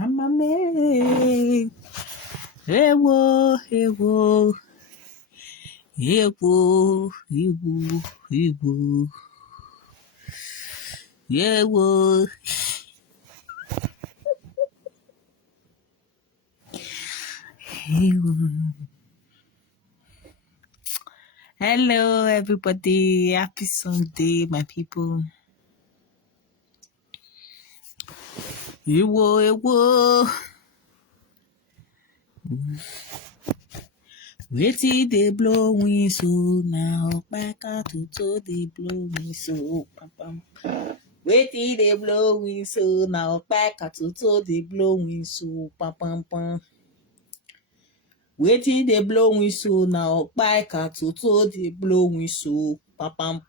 Amame. Ewo, ewo. Ewo, ewo, ewo. Ewo. Ewo. Hello, everybody. Happy Sunday, my people. Ewo, ewo. Wetin dey blow wind so now? Back out to dey blow wind so. Pam. Wetin dey blow wind so now? Back out to dey blow wind so. Pam. Wetin dey blow wind so now? Back out to dey blow wind so. Pam.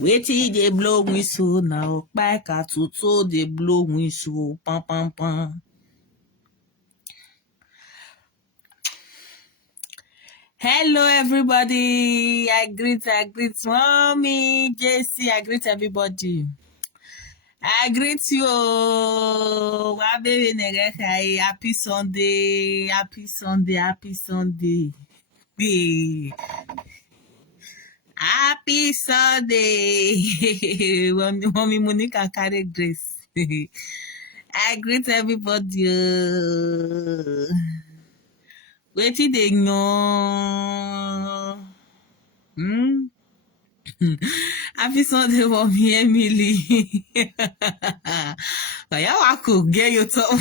Wetin dey blow wind so now? Back out to dey blow wind so. Pam. Hello, everybody. I greet Mommy, JC. I greet everybody. I greet you. Happy Sunday. Happy Sunday. Happy Sunday. Happy Sunday. Mommy Monica carry grace. I greet everybody. Wetin dey yarn? Happy Sunday, Mommy Emily. I could get you top.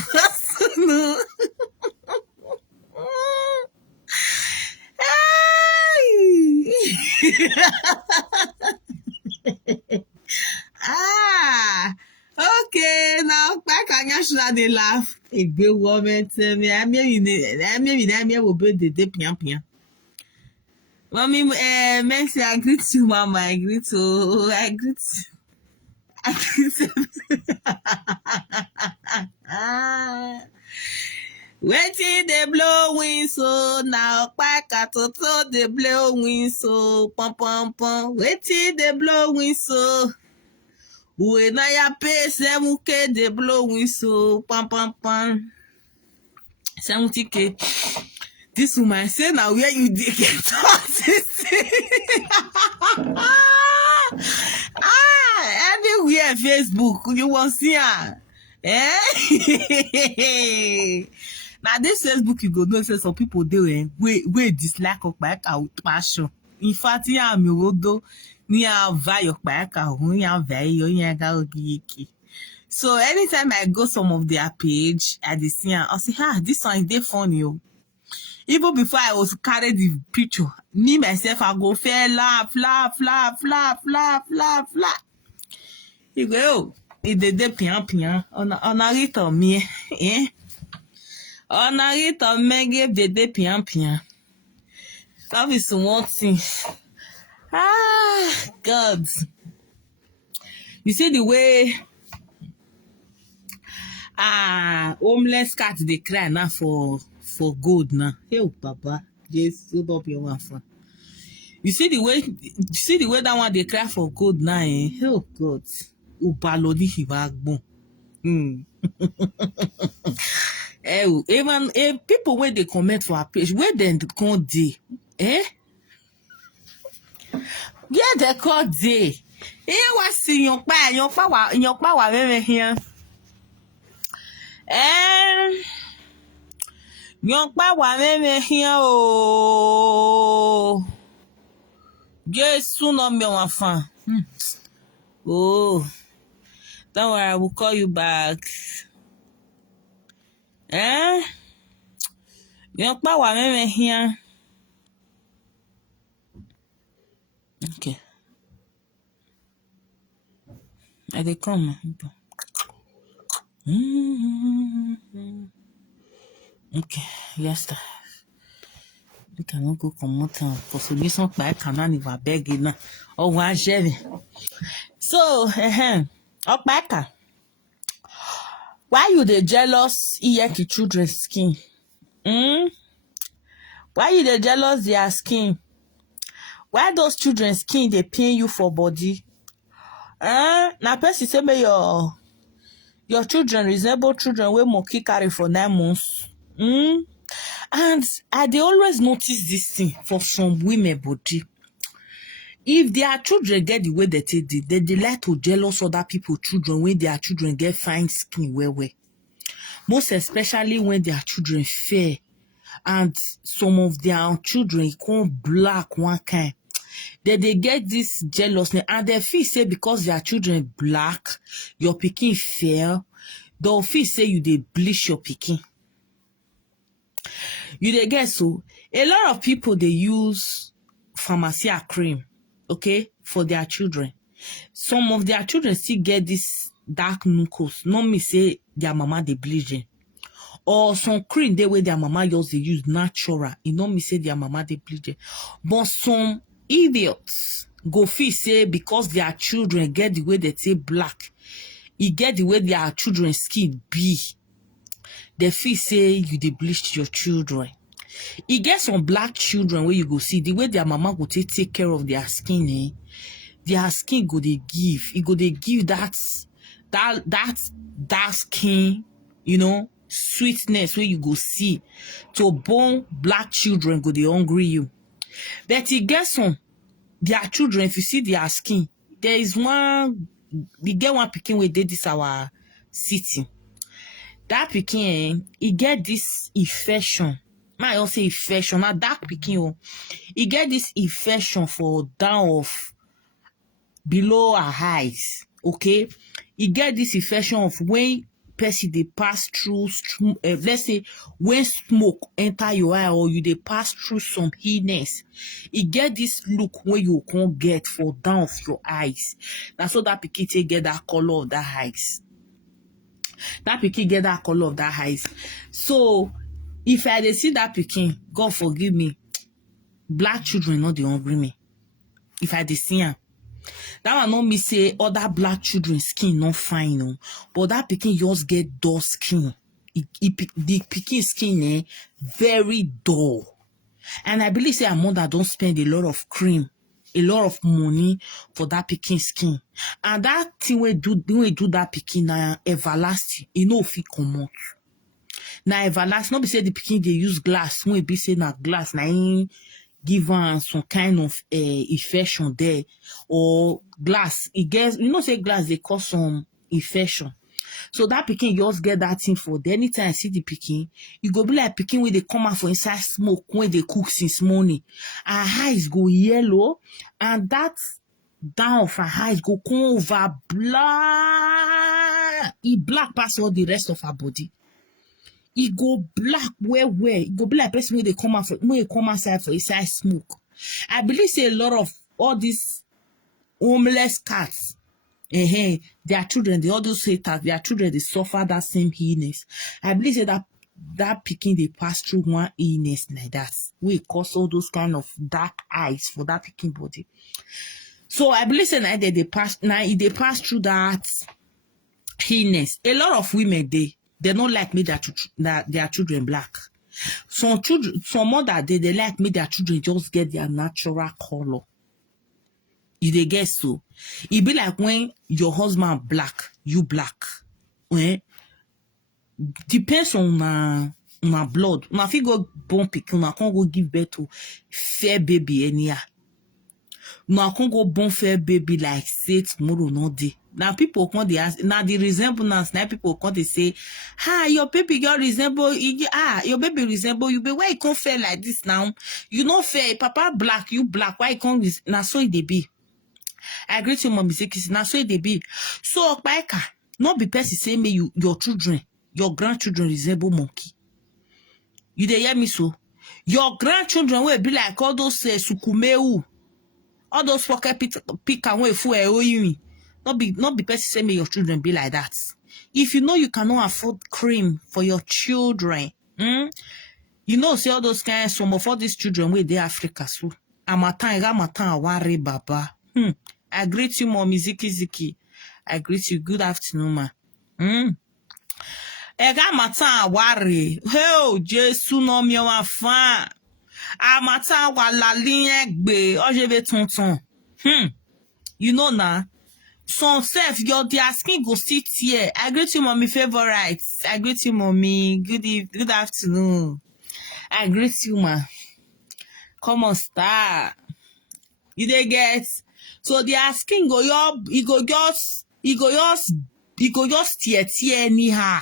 Okay, now back on your shoulder they laugh. A good woman tell me, I mean, will be the day pian. Mommy, Mercy, I greet you, Mama. I greet you. Wetin dey blow wind so now? Back at toto dey blow wind so. Pom. Wetin dey blow wind so? We na ya pay 7K dey blow wind so. Pam. 70K. This woman say now where you dey get all this? Everywhere Facebook you wan see her. Now this Facebook you go know say some people dey we dislike Okpaka with passion. In fact, ya mi rodo ni a vai Okpaka hun ya vai yo ya ga ogiyeki. So anytime I go some of their page, I dey see her. I say, this one is dey funny. Even before I was carry the picture, me myself I go fair laugh. You go, it dey pian. On a rito me, On a rito me give the dey pian. That is one thing. God. You see the way homeless cat they cry now for gold now. Hey, Papa, just hold up your mouth. You see the way that one they cry for gold now, eh? Oh God, Upalodi hibagbon. Even people when they comment for our page, where then they call day, yeah, they call day. Here was see your power, very here. Young power, very here. Oh, yes, soon on your fan. Oh, don't worry, I will call you back. Young power, very here. Okay. I dey come. Okay, yes. We cannot go come out for solution by canal if I beg you now. Oh, one share. So, Okpaka. Why you dey jealous Iyeki children skin? Why you dey jealous their skin? Why those children skin dey pain you for body? Na person say make your children resemble children wey monkey carry for 9 months. And I dey always notice this thing for some women body. If their children get the way they take it, they like to jealous other people children when their children get fine skin well. Most especially when their children fair and some of their children come black one kind. They get this jealousness and they feel say because their children black, your pikin fair, they'll feel say you dey bleach your pikin. You dey get so a lot of people they use pharmacia cream, okay, for their children. Some of their children still get this dark knuckles. Not me say their mama they bleaching. Or some cream they way their mama just they use natural. It not me say their mama they bleaching. But some idiots go feel say because their children get the way they say black, it get the way their children skin be. They feel say you dey bleach your children. It get some black children where you go see the way their mama go take care of their skin, their skin go they give. It go they give that skin, you know, sweetness where you go see. To born black children go they hungry you. But it get some their children, if you see their skin, there is one, we get one pikin we did this our city. That pikin, he get this infection. I also say infection. Now that pikin, he get this infection for down of below her eyes. Okay, he get this infection of when person they pass through. Let's say when smoke enter your eye or you they pass through some illness, he get this look when you can't get for down of your eyes. That's so that pikin take get that color of that eyes. That pikin get that color of that eyes. So if I dey see that pikin, God forgive me, black children not dey hungry me. If I dey see am, that one not me say other black children skin not fine, no. But that pikin just get dull skin. The pikin skin very dull. And I believe say her mother don't spend a lot of cream, a lot of money for that pikin skin. And that thing we do that pikin na everlasting, e no fit comot. Na everlasting, not be say the pikin they use glass, when be say na glass, na give her some kind of infection there. Or glass, it gets, you know say glass they cause some infection. So that pikin just get that thing for there. Anytime I see the pikin, you go be like pikin when they come out for inside smoke when they cook since morning. Her eyes go yellow and that down of her eyes go come over black. It black past all the rest of her body. It go black where. It go be like person when they come out when they come outside for inside smoke. I believe say a lot of all these homeless cats, their children, they all do say that their children they suffer that same illness. I believe say that pikin they pass through one illness like that. We cause all those kind of dark eyes for that pikin body. So I believe say now they pass through that illness. A lot of women they don't like me that their children black. Some mother they like me their children just get their natural color. You they get so. It be like when your husband black, you black. Depends on my blood. If you go born pikin, I can't go give birth to fair baby anyhow. I can't go born fair baby like say tomorrow no day. Now people come they ask, now the resemblance, now people come they say, your baby girl resemble, your baby resemble you, but why you can't fair like this now? You know fair, papa black, you black, why you can't, now so it they be. I agree to mommy say kiss, now so it they be. So, Okpaika, not be person say me your children, your grandchildren resemble monkey. You dey hear me so? Your grandchildren will be like all those sukumeu, all those pocket pick and wait for you. Not be person say me your children be like that. If you know you cannot afford cream for your children, you know say all those kind some of all these children where they Africa so. Amatan worry baba. I greet you, mommy Ziki. I greet you. Good afternoon, ma. Ega matan ware. Hey, Jesu no mi wa fan. A matan wa la ligne gbe. O je ve tonton. You know na. Some self, their skin go sit here. I greet you, mommy favorite. I greet you, mommy. Good afternoon. I greet you, ma. Come on, star. You dey get? So their skin go up, it go just tear anyhow.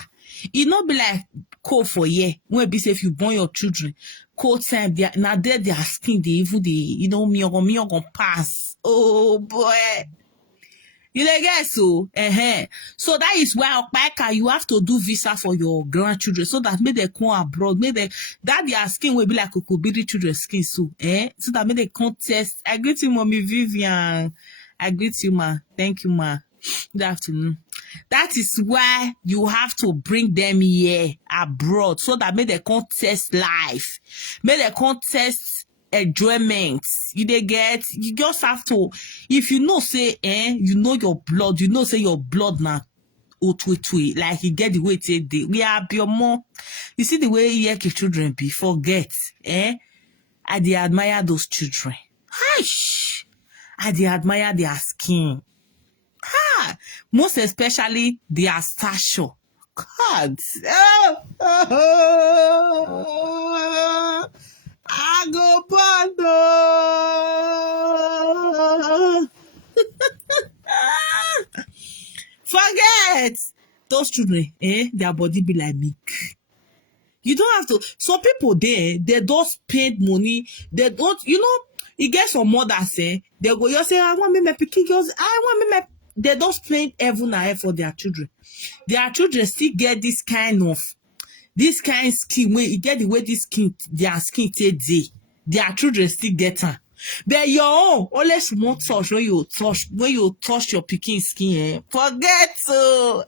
It not be like cold for year. When be say if you born your children, cold time, now their skin, me gonna pass. Oh boy. You dey get so? So that is why you have to do visa for your grandchildren so that make they come abroad, that their skin will be like Kokobiri children's skin so, so that make they come test. I greet you, mommy Vivian. I greet you, ma. Thank you, ma. Good afternoon. That is why you have to bring them here abroad so that make they come test life, make they come test enjoyment. You just have to, if you know say you know your blood, you know say your blood now otwetwe, like you get the way it dey. We are your mom. You see the way your children be, forget. I dey admire those children. Hush. I dey admire their skin. Most especially their stature. God. I go bando. Forget those children, their body be like milk. You don't have to. Some people there, they don't spend money. They don't, you get some mothers they go, you say, I want me my pikin girls, I want me my. They don't spend heaven and earth for their children. Their children still get this kind skin when you get the way their skin take their children still get her. But your own always small touch when you touch your pikin skin, forget so.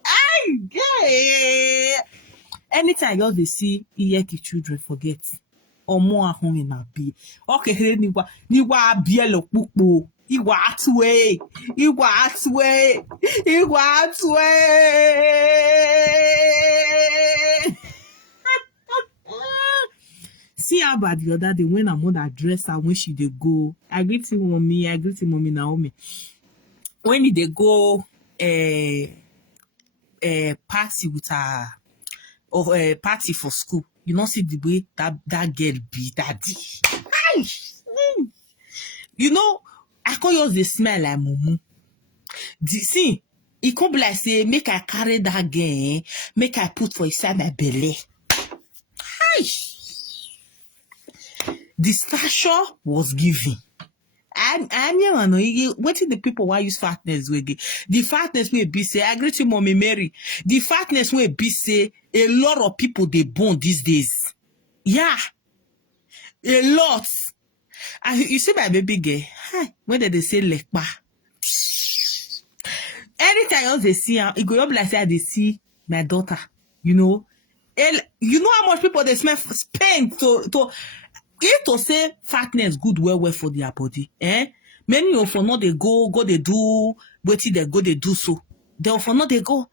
Anytime you see iyeki children, forget. Omo ahun na bi. Okay, ni wa bielo pupo. Iwa atwe. See how bad the other day when her mother dress her when she dey go. I greet you, mommy Naomi. When they go party with her or party for school, you not see the way that girl be daddy. I can use the smell like mumu. See, it come be like say, make I carry that girl, make I put for inside my belly. The stature was given. And what did the people why use fatness with the fatness will be say, I greet you, mommy Mary. The fatness will be say a lot of people they born these days. Yeah. A lot. And you see my baby girl, when they say lekpa. Anytime else they see her, it go up like say they see my daughter, you know how much people they spend to say fatness good well for their body. Many of them not they go they do what they go they do so. They of not they go.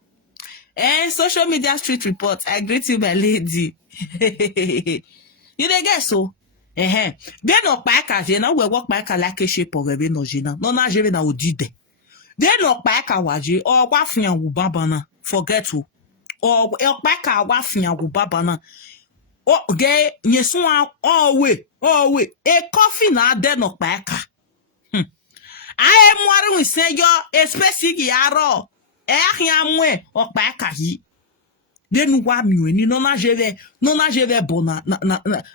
Social media street report. I greet you, my lady. You they get so. Bien no pa je na we work pa ka like shape or be no jina. No na je na odide. Bien no pa ka waje o kwa fian wo baba na. Forget who. O pa ka wa fian wo baba na. O ge yesu o we. E coffee na de no pa ka. I am we say yo especially yaro. Ahia mwe o pa ka yi. De nou wa miweni non na jeve bona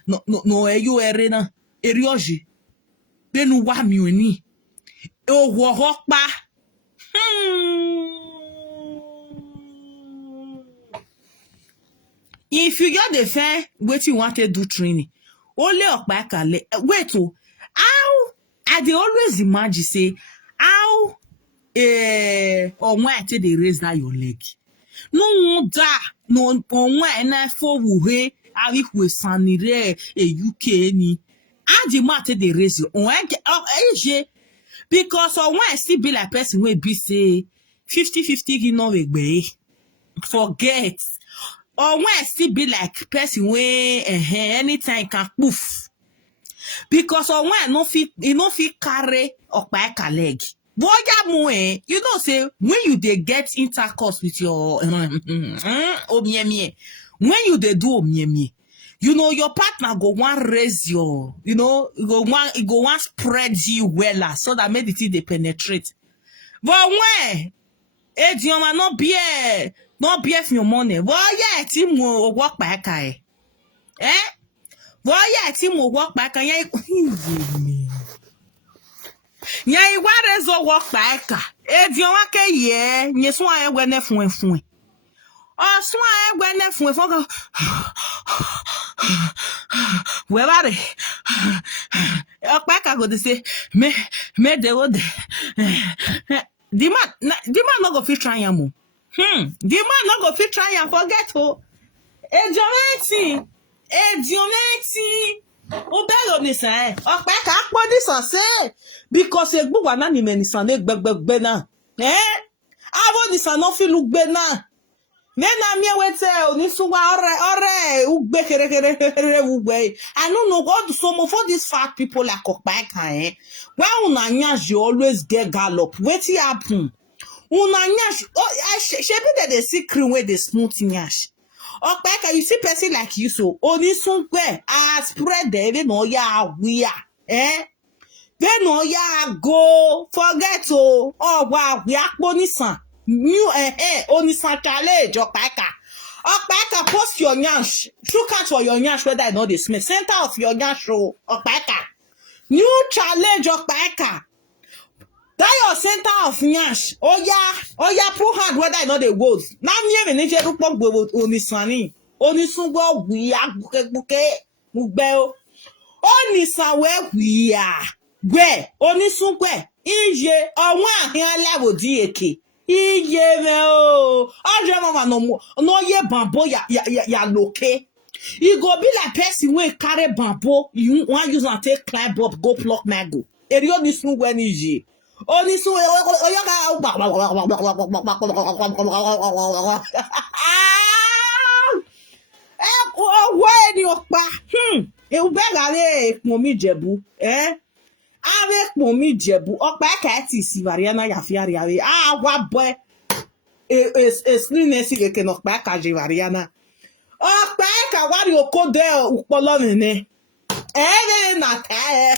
no eyo ere na erioji de nou wa miweni o wo hokpa if you get the fair wetin you want to do training only okpa kale wait how I dey always imagine say how or when I take dey raise that your leg no da no onwa na for wuhe ari sanire UK ni aji mate dey raise you because when I still be like person wey be say 50-50 no egbe forget or when still be like person wey anytime can poof. Because or when no fit carry okpaeka leg. Boya mu you know say when you dey get intercourse with your omiemie, when you dey do omiemie, you know your partner go want raise your, you know, go want spread you wella so that make the thing dey penetrate. But when Edioma no beer for your money. Boya ti mo work back Boya ti mo work back Nya iware zo work back. Edioma ke ye, nye so an we ne fun. O so an we ne fun we bare. Okpaka go dey say me de wo de. The man no go fit try am. The man no go fit try am forget o. Ediometi. Obelo ni sa Okpaka po dis say because egbu wa na ni menisan na gbegbe na. Avo ni san no fit look gbe na. Nena mi wete onisuwa ore ugbe kere ugbe. I don't know God so much for these fat people like Okpaka when una nyash you always get gallop. Wetin happen? Una nyash shebi that they see cream where they smooth nyash. Okpaka you see person like you so onisunpe spread there no ya we Then no ya go forget wa we akponisan. New Onisan challenge Okpaka post your nyash. Look out for your nyash whether I know the smell. Center of your nyash show Okpaka. New challenge Okpaka. That your center of nyash. Oya pull hand whether I know the words. Now me me nije rupo gbo Onisani. Onisun go we buke mugbe. Onisan we gbe Onisun gbe. Ije onwa ahin alawo di eke. Iye me o. Andre mama no ye bambo ya loke. You go be like person wey carry bambo. You want use and take climb up go pluck mango. Eri onisun when ije. Onisun ni opa. E u be gare momi jebu. Avec mon mi jebu Okpaka ti si variana ya fiari wa boy esline si ke no Okpaka je variana Okpaka wari okode upolo nene na ta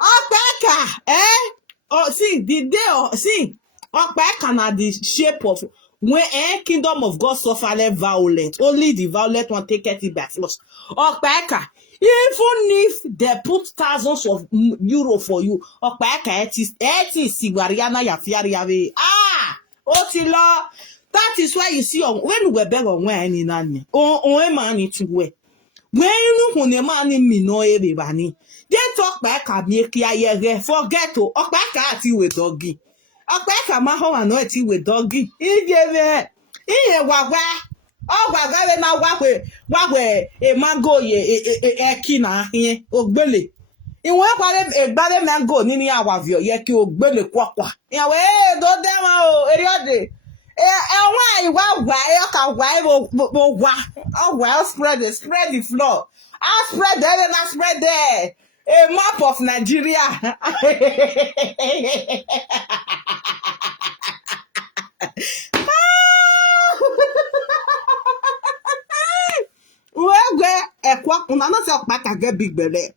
Okpaka see the day see Okpaka na the shape of when kingdom of God suffer violent, only the violent one take it by force. Okpaka, even if they put thousands of euro for you, Okpaka it is sigariana ya fiari otilo. That is why you see when we beg on when in nani. On man to wear. When you know when man in me no everybody. They talk back at me forget to Okpaka ati with doggy. Okpaka maho anointing with doggy. Iye wagwa. Wagwa we na wagwe e mango ye eki na hin ogbele. Iwe kware egbale mango nini awavio ye ki ogbele kwakwa. Yawe do dem o eriode. Why wagwa e ka why spread the floor. I spread there and I spread there. A map of Nigeria. Una no say Okpaka get big belly.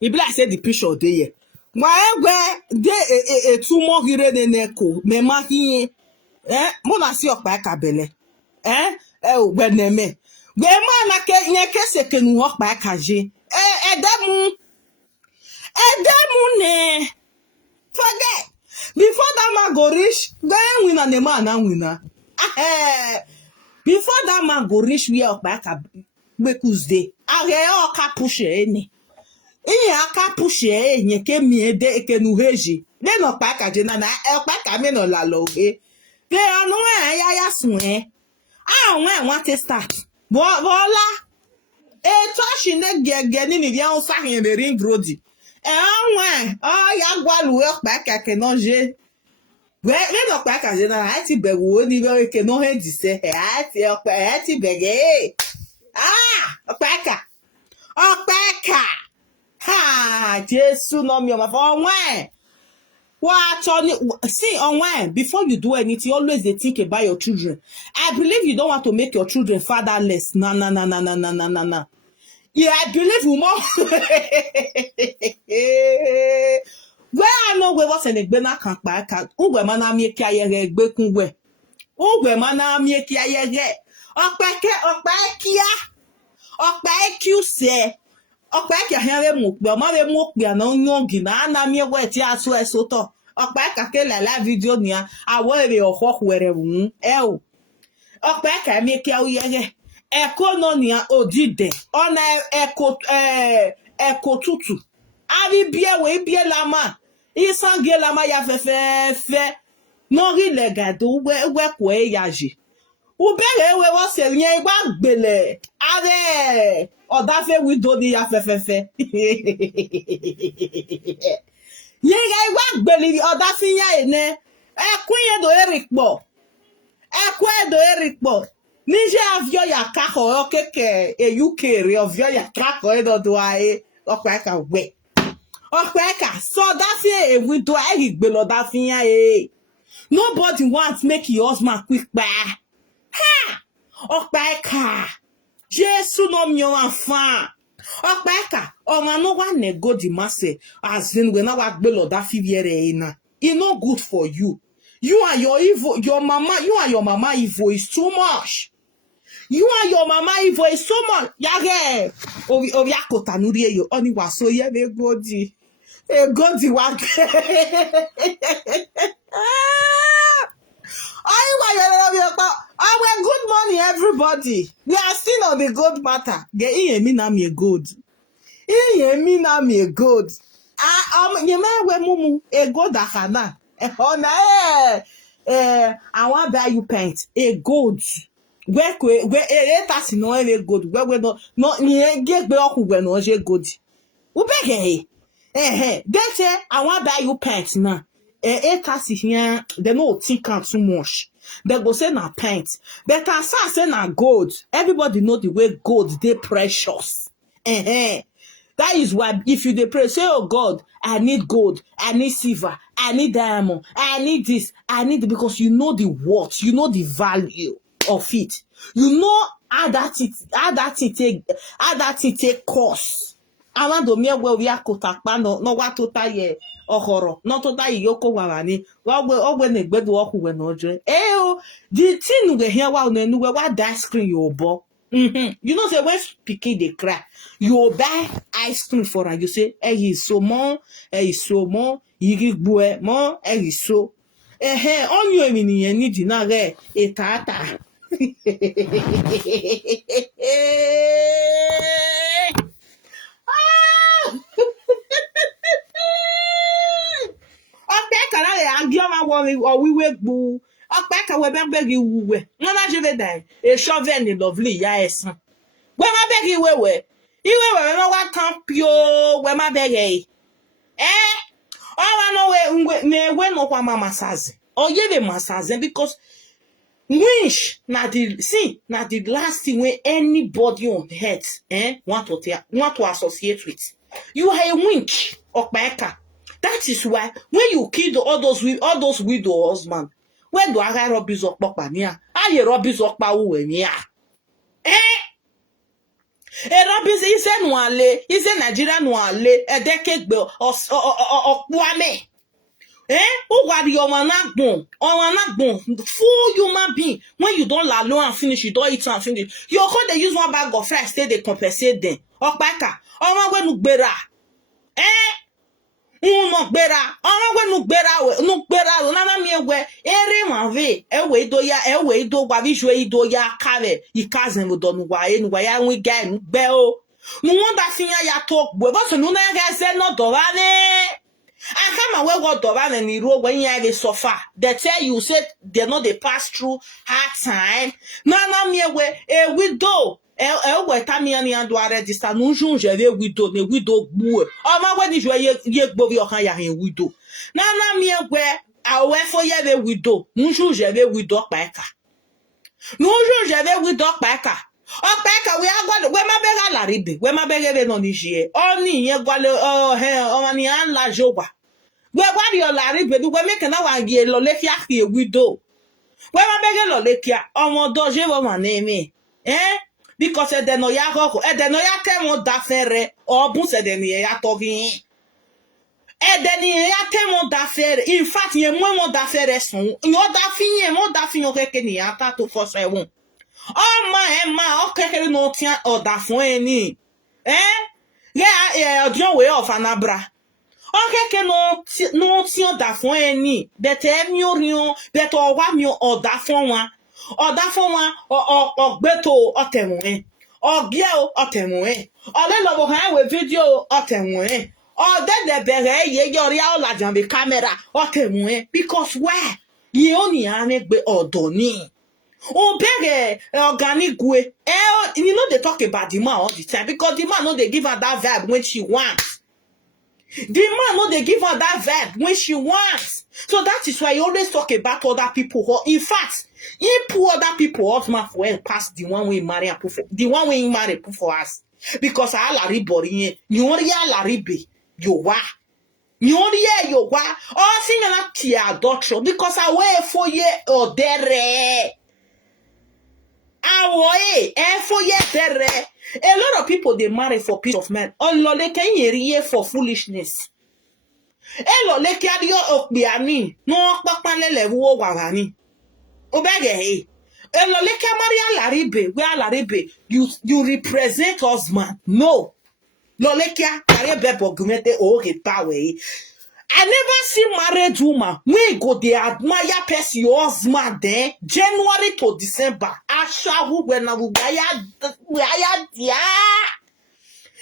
E be like say the picture dey here. Where dey two more hire neko me ma hin mo na see Okpaka belly. Gbeneme. Gbe ma na ke yen kese ke nu Okpaka je. Edemu ne. Forget. Before that man go reach, then winner the man and winner. Before that man go reach where Okpaka make us day. Age ka push any. Aka push any ke mi de ke nu heji. Then Okpaka je na Okpaka me no la lo e. They anu ya sun want to start. Bola. Trash in the gege ni the outside in the ring road. ouais, oh, ya gualoué, pas qu'à non, j'ai. Ouais, mais non, pas qu'à j'ai dans la ti beau, ni que non, rien dit, c'est, ti bégué. Ah, pas qu'à. Oh, pas qu'à. Ha, Jésus, non, mi, ma foi, ouais. What, see, online, before you do anything, always they think about your children. I believe you don't want to make your children fatherless. No. Yeah, I believe you more. Where I know where was an egbena can't back at Uwe mana mi kiayere bekunwe. Uwe mana mi kiayere. Okpekia. Okpekiu se. Okpekia here mukbe. Ma be mukbe na nyongi na ana mi we ti aso esoto. Okpekia ke la video nia. Awo ebe okwo were wu. O. Okpekia mi kia uyere. Ekononia odide. Ona eko tutu. Abi bie we bie lama. Isange lama ya fe. Nori legado we kwe yaji. Ubere we wo se yen igba gbele. Are odafe widow ni ya fe. Yen ga igba gbele odafe ya ene. Ekun do erikpo. Ekun do erikpo. Nije avio ya kako okeke UK re avio ya kako edo do ae okweka we. Okweka so that fe we do ae gbelo that fin ya e. Nobody wants make your husband quick ba. Ha! Okweka. Jesu no mi enfant. Okweka o ma no wa nego di masse as in we na wa gbelo that fi biere ina. It no good for you. You and your evil, your mama evil is too much. You and your mama evil is so much. Yage. Ovi akota nuri yo. Oni waso ye me godi. E godi wa. Good morning, everybody. We are still on the good matter. Ge iye mi na mi good. Iye mi na mi good. Ye me we mumu e good akana. I want buy you paint. A gold. Where that's no any good. Where we no ni get be oku we no je good. Ubege. That's it. I want buy you paint now. That's here. They no think too much. They go say na paint. But as I say na gold. Everybody know the way gold they precious. That is why if you dey pray, say, oh God, I need gold, I need silver, I need diamond, I need this, I need because you know the worth, you know the value of it. You know how that it take cost. I want to me where we are kotakpa no what to tie ohoro, not to tie yoko warani, when they go to walk when no joy. The thing we hear while no know what that screen you bo. You know, say when pikin they cry, you buy ice cream for her. You say, is so more, you boy more, is so. On you mean need na re e tata. We were boo. Okpeka we beg you we. No na je vedai. E shovel ni lovely ya esan. We ma beg you we. Iwe we no wa tampio we ma beg e. O wa no we no kwa mama sazi. O ye be masazi because winch na the last thing when anybody on earth want to associate with. You are a winch, Okpeka. That is why when you kill all those widow husband, when do I robbies of Papa? I robbies of Pauenia. Robbies is a noale, is a Nigerian noale, a decade bill of Kwame. Who are your manakbon? Or manakbon? Full human being. When you don't la low and finish, you don't eat and finish. You call they use one bag of fries, they compensate them. Okpeka. Or one when bera. No bera. Or when no bera. Nana me we. Ere manve. Ewe do wavishwe do ya kave. Yi cousin would don't why we get bell. No wonder thing ya talk. But what's no nigga said no dovane. I come away what Doran and Nero when you have a sofa. They tell you said they're not they pass through hard time. Nana me away a widow. ouais ta mi ani doit register nous jour je vais widow ne widow bou o ma we ni jo ye gbo bi okan ya hin widow na mi we awe fo ye be widow nous jour je vais widow pa eka nous jour je vais widow pa eka o pa eka we agwa we ma be ga la ribe we ma be ge no ni je o ni yen gwa le o ma ni an la jowa we gwa di o la ribe du we me kana wa gi lo le fi aki widow we ma be ge lo le kia o mo do je wo ma na mi because edeno ya go edeno ya temo da fere obun sedeni ya togi edeni ya temo da fere in fact ye mo da fere son yo da finye mo da finyo keke ni ata to for se won o ma o keke no tia o da fun eni ya odio we of anabra o keke no tia da fun eni bete mi orion bete o wa mi o da fun wa ọ̀dá fún wa ọ̀gbẹ́tò ọ̀tẹ̀wọ̀n ọ̀gíẹ́ ọ̀tẹ̀wọ̀n ọ̀lẹ́lọ́wọ́ kan ẹ̀wẹ̀ fídíò ọ̀tẹ̀wọ̀n ọ̀dẹ́dẹ̀ bẹ̀rẹ̀ ẹ̀yẹ yọrí ọ̀làjàmbí kámẹ́rà ọ̀tẹ̀wọ̀n because where yìí ó ní àmì gbé ọ̀dọ̀ ní o bẹ̀rẹ̀ ọ̀gánígwe you know they talk about the man all the time because the man no dey give her that vibe when she wants. The man no dey give her that vibe when she wants. So that is why you always talk about other people. In fact, he put other people husband for and pass the one we marry and put for the one we marry put for us. Because I la ribori you only la ribe you wa. You only you wa. Oh, sing na tia doctor because I wait for ye or dere. I wait for ye dere. A lot of people they marry for peace of mind. Oh Lord, they can hear for foolishness. Elo le kiadio okbiani no papanele wo wawani obege elo le kamaria laribe we alaribe you represent husband no lo le kia arebe bogumete o ke power I never see married woman we go dey admire person your husband then January to December ashawu when na we aya dia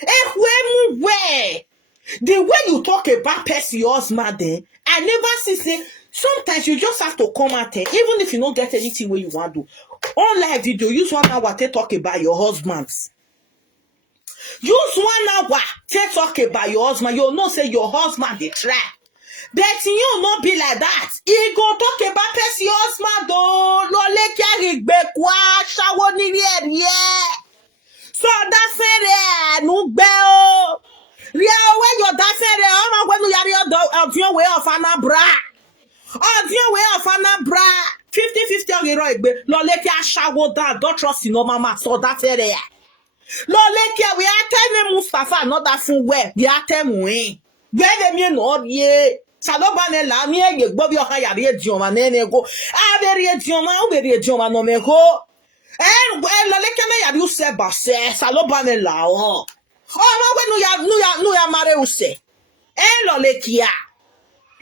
ehwemu we. The way you talk about person your husband then, I never see say sometimes you just have to come out there, even if you don't get anything where you want to. On live video, use 1 hour to talk about your husbands. Use 1 hour to talk about your husband. You'll not say your husband they try. But you not be like that. He go talk about person your husband though. No le carry back wa shawo ni so that say no bell. Ria we your dafere o ma gwenu yari odio way of anabra. Odio way of anabra. 50-50 ogiro egbe lo le ki asawo da don't trust no mama so dafere ya. Lo le ki we ateme Mustafa no da fun we bi atemu we de mi no ye. Saloba ne la mi ege gbo bi okan yari edioma na nego. Aberi edioma o beri edioma no me go. Lo le ki na yari use ba se saloba ne la o. Oh, no ya mare use. Lo le kia.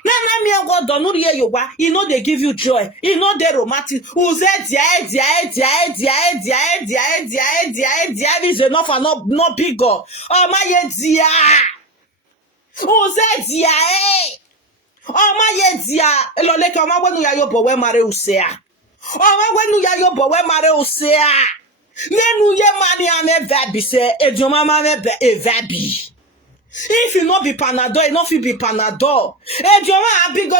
Na mi go do no ye yowa. You know they give you joy. You know they romantic. Uze dia is enough and not bigger. Oh my ye dia. Uze dia Oh my ye dia. Lo le kia ma wenu ya yo bo we mare use a. Oh ma wenu ya yo bo we mare use a. Nenu ye mani ame vabi se ejoma mame be e vabi. If you not be Panadol, you not be Panadol. Ejoma abigo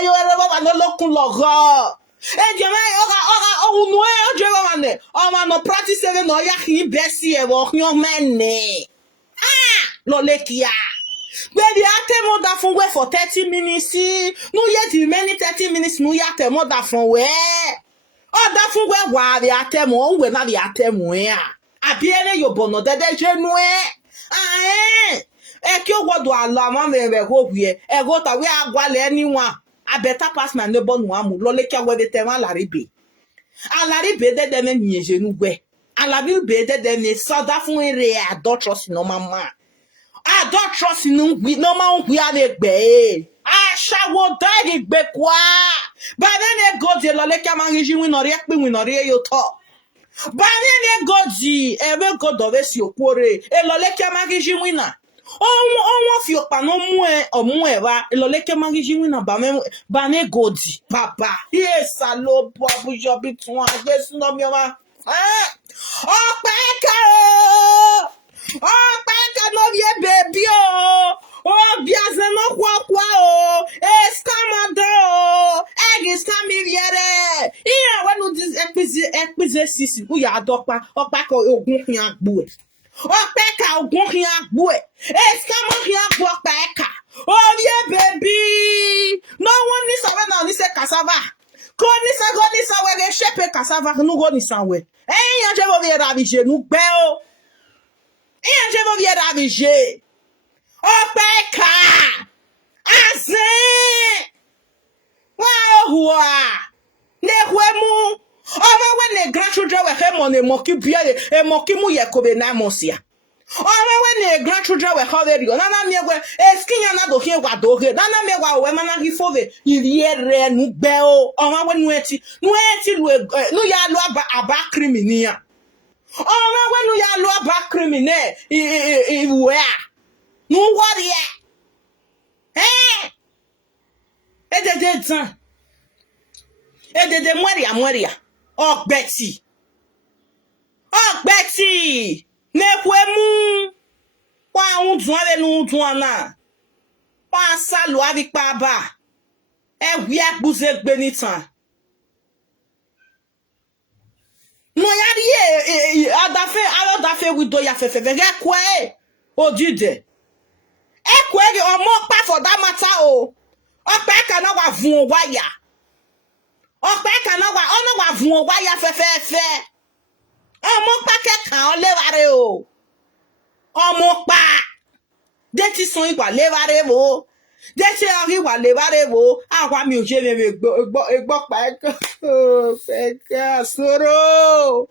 yo no lokun logo. Ejoma unwe ojema mane. O ma no practice even no ya ki besi e wo yon mene. Lo lekia. Baby, I tell more that from where for 30 minutes. No yet remaining 30 minutes. No yet tell more that from where. Oh, that from where why they are temo, we not the atemo ya. Abiene yo bono de jenwe. Ekyo godo ala ma me go hie. E go ta we agwale anyone. I better pass my neighbor no amu. Lo le kia we de tema laribe. Alaribe de dem ni jenu gbe. Alaribe de dem ni so that from ere adulterous no mama. Adulterous no ma we are gbe. Shawo dagi gbe kwa. Ba ne go je lo le kia ma nji wi no re pe wi no re yo to. Ba ne go ji e we go do we si okore. E lo le kia ma nji wi na. On fi opa no mu e wa e lo le kia ma nji wi na ba ne go ji baba. Yes alo bo abujo bi tun agbe suno mi o ma. Opeka no vie baby biaze no kwa eskamado egistamiviere iya wenu dis epize sisi uya adopa opeka ogun hin agbo Opeka ogun hin agbo eskamo hin agbo opeka vie baby no one ni sabe na ni se cassava ko ni se we shape cassava no go ni sanwe yan je vo vie ravije nu gbe o yan je vo vie ravije Opeka azin wa ne hwemu oba we ne grandchildren we he mo ne moki bia e moki mu yekobe na mosia oba we ne grandchildren we ho very na na miegwe eskinya na do hie gwa do he na na miegwa we mana gi fove iriere nu gbe o oba we nu eti lu ya lu aba criminal oba we nu ya lu aba criminal we nu warrior Edede mweria Ogbeti nekwemu wa unzun ale nu unzun na pa salu abi pa ba ewi agbuze gbe nitan no yari adafe wido ya fefefe ekwe odide ekwe ge omo pa for that matter o Opeka na wa vun waya Opeka na wa ono wa vun waya fefefe omo pa ke kan o leware o omo pa de ti son igba leware wo de ti ori wa leware wo awa mi o se me egbo pa peka soro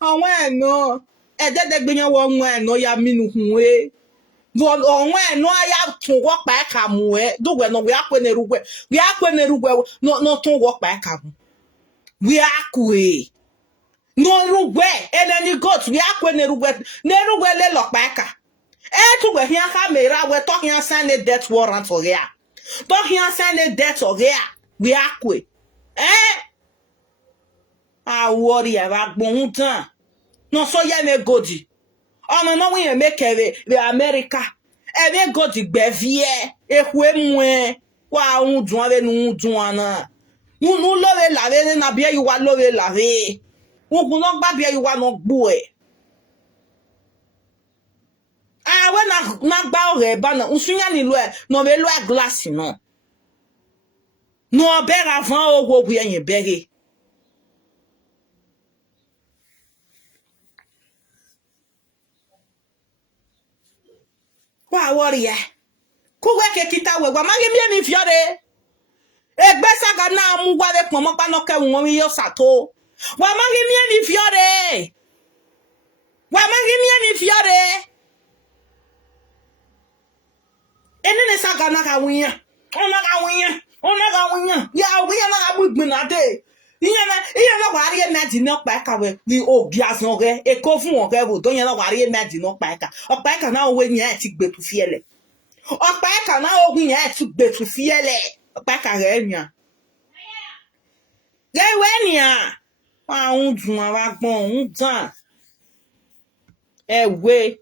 awon eno ededegbeyan wo won eno ya minu hunwe onwe no ya tun wo pa ka mu dugwe no we akwe na rugwe no tun wo pa ka mu we akwe no rugwe eleni goat we akwe na rugwe le lo pa ka tugwe hian ka mera we to hian sign a death warrant for here to hian sign a death for here we akwe worry aba gbon tan no so ya me godi ọmọ náà wọ́n yẹn mẹ́kẹ̀rẹ̀ rẹ̀ Amẹ́ríkà ẹ̀mẹ́ gòdì gbẹ̀fíẹ́ ehu emu wà ń dùn ọ́rẹ́ nu ń dùn ọ́nà nínú lóore làwẹ́ ní nàbí ẹ̀yìn wa lóore làwẹ́ wọn kò náà gbàbí ẹ̀yìn wa náà gbó ẹ̀. àwẹ̀ náà gbá ọ̀rẹ́ ẹ̀ bá náà ń súnyà nílò ẹ̀ náà bẹ́ẹ̀ lọ́ ẹ̀ gíláàsì náà náà bẹ́ẹ̀ ra fún owó ògùn ẹ̀yìn bẹ́ẹ̀rẹ̀. Wa warrior kuwe ke kita we wa magi mi fiore egbe saga na mu wa we pon mo pa no ke won mi yo sato wa magi mi fiore enene saga na ka wiyan ona ka wiyan ya wiyan na abu gbin na de iyan na wa ri emeji no pa ka we ni obi asan re e ko fun won ke wo to yan na wa ri emeji no pa ka opa ka na owe yan ti gbe tu fiele opa ka na ogun yan ti gbe tu fiele opa ka re yan ge we nian wa un dun wa gbon un tan ewe